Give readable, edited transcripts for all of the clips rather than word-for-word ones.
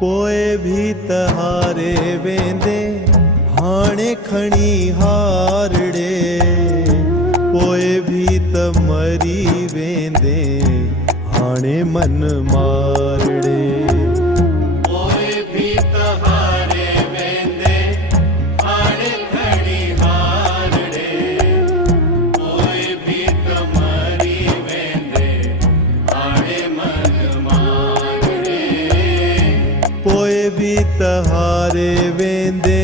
पोए भी तहारे वेंदे हाणे खणी हारड़े, पोए भी त मरी वेंदे हाणे मन मारड़े। पोए भी तहारे वेंदे हाणे खणी हारड़े, पोए भी त मरी वेंदे हाणे मन मारड़े। पोए भी तहारे वेंदे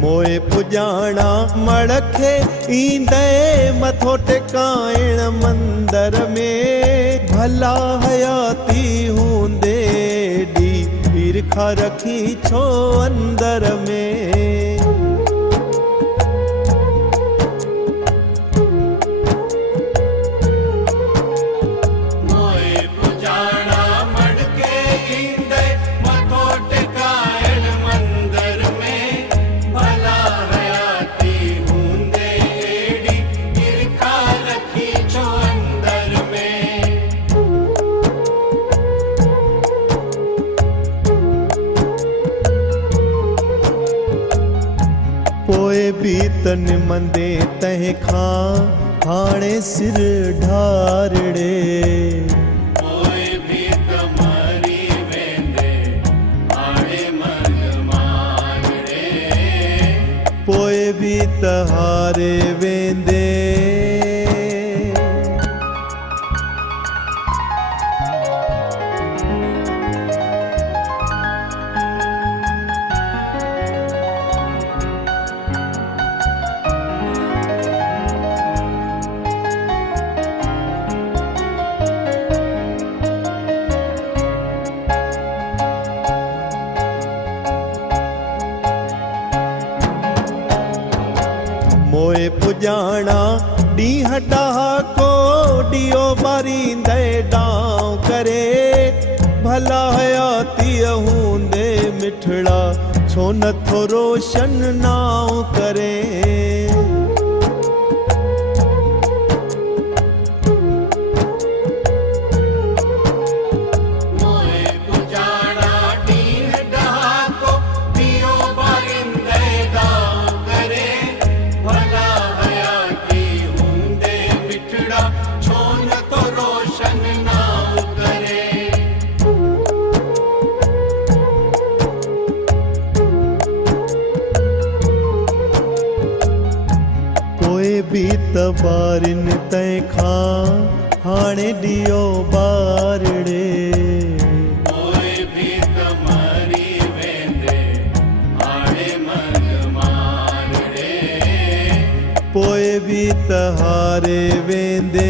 मोए पुजाणा मड़खे ईंदे मथो टिकाइण मंदर में, भला हयाती हूंदे डी ईरखा रखी छो अंदर में। मोए पुजाणा मड़के ईंदे मथो टिकाइण मंदर में, भला हयाती हूंदे एड़ी ईरखा रखी छो अंदर में। पोए भी त निमंदे तंहिंखां हाणे सिर ढारड़े, पोए भी त मरी वेंदे हाणे मन मारड़े। पोए भी तहारे वेंदे मोए पुजाणा ॾींहं ॾहाको ॾियो ॿारींदे डांव करे, भला हयातीअ हूंदे मिठड़ा छो नथो रोशन नाव करे। मोए पुजाणा ॾींहं ॾहाको ॾियो ॿारींदे डांव करे, भला हयाती हूंदे मिठड़ा छो नथो रोशन नाव करे। पोए भी त ॿारिन तंहिंखां हाणे ॾियो ॿारड़े, पोए भी त मरी वेंदे हाणे मन मारड़े। पोए भी तहारे वेंदे